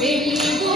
Baby,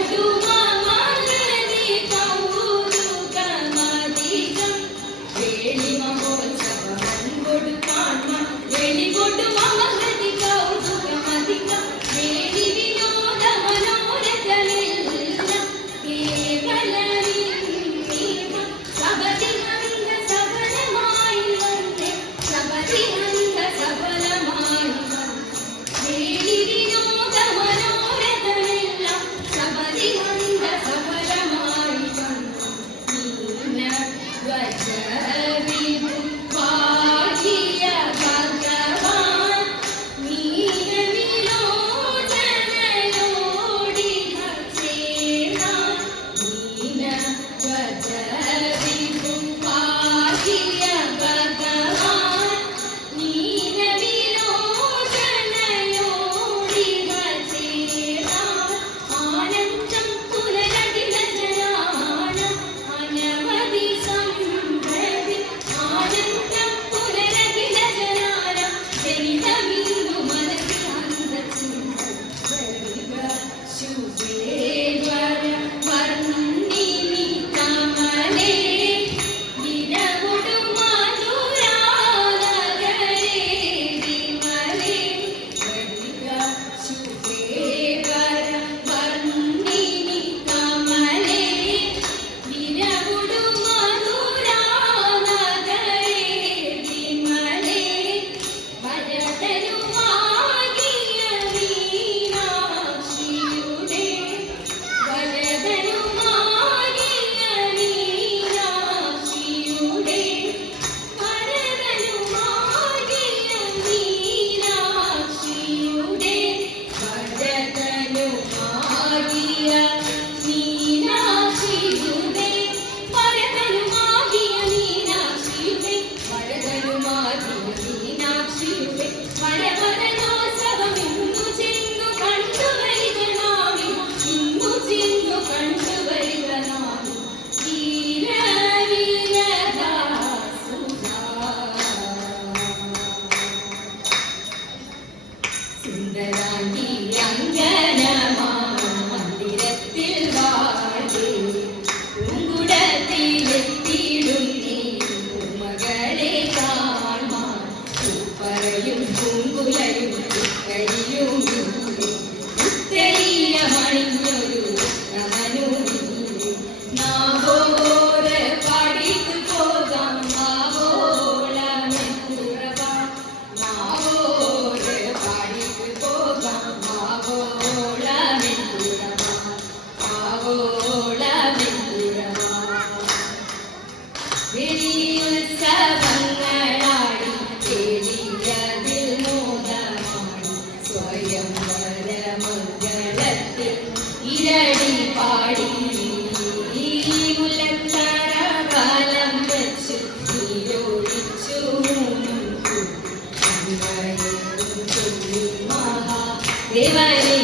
ದೇವರಲ್ಲಿ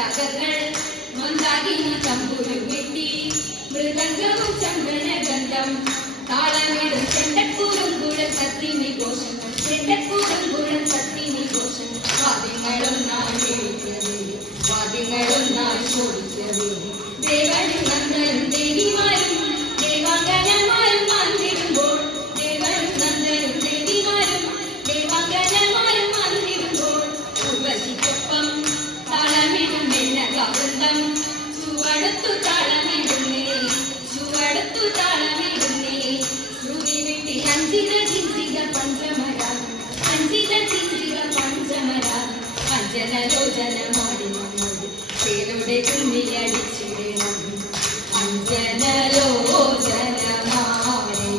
ರಾಗಗಳು ಒಂದಾಗಿ ತಂಬೂರು ಬಿಟ್ಟಿ മൃദംഗവും ചന്ദ്രനഗന്ധം താളമേടും ചെണ്ടക്കൂറും കൂടം സത്തിനി ഘോഷങ്ങൾ ചെണ്ടക്കൂറും കൂടം സത്തിനി ഘോഷങ്ങൾ ജനലോചന മാറി നമ്മോട് പേരുടെ തുമ്മിലടിച്ചിടേ അഞ്ജനലോചന മാറി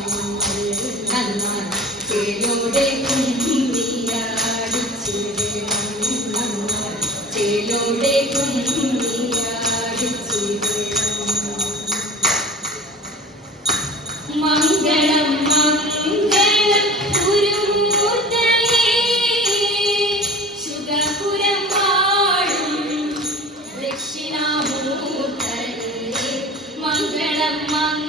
നന്നായി പേരുടെ കുഞ്ഞിയാടിച്ചിടേ നന്നായി പേരുടെ കുഞ്ഞി Mom.